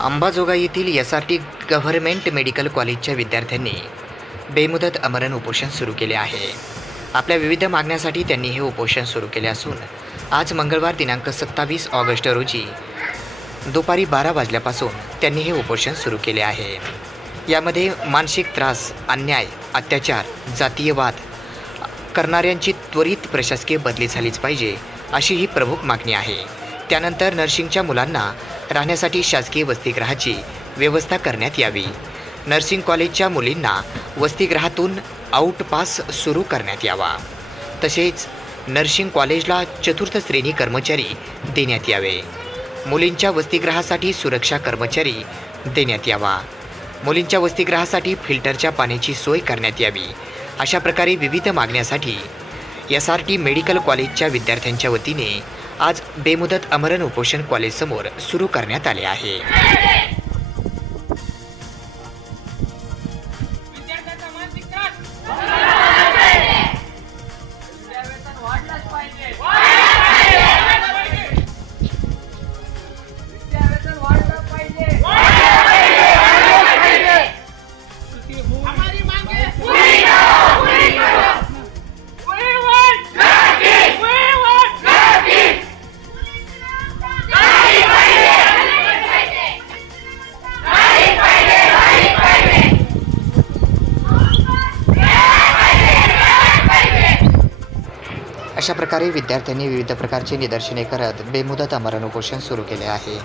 अंबाजोगाई येथील SRT government medical कॉलेजच्या विद्यार्थ्यांनी बेमुदत आमरण उपोषण सुरू केले आहे। आपल्या विविध मागण्यासाठी त्यांनी हे उपोषण सुरू केले असून आज मंगळवार दिनांक 27 ऑगस्ट रोजी दुपारी 12 वाजल्यापासून त्यांनी हे उपोषण सुरू केले आहे। यामध्ये मानसिक त्रास, अन्याय, अत्याचार, जातीयवाद करणाऱ्यांची त्वरित प्रशासकीय बदली झालीच पाहिजे अशी ही प्रमुख मागणी आहे। त्यानंतर नर्सिंगच्या मुलांना राहण्यासाठी शासकीय वसतिगृहाची व्यवस्था करण्यात यावी। नर्सिंग कॉलेजच्या मुलींना वसतिगृहातून आउट पास सुरू करण्यात यावा। तसेच नर्सिंग कॉलेजला चतुर्थ श्रेणी कर्मचारी देण्यात यावे। मुलींच्या वसतिगृहासाठी सुरक्षा कर्मचारी देण्यात यावा। मुलींच्या वसतिगृहासाठी फिल्टरच्या पाण्याची सोय करण्यात यावी। अशा प्रकारे विविध मागण्यासाठी SRT मेडिकल कॉलेजच्या विद्यार्थ्यांच्या वतीने आज बेमुदत आमरण उपोषण कॉलेजसमोर सुरू करण्यात आले आहे। अशा प्रकारे विद्यार्थ्यांनी विविध प्रकारचे निदर्शने करत बेमुदत आमरण उपोषण सुरू केले आहे।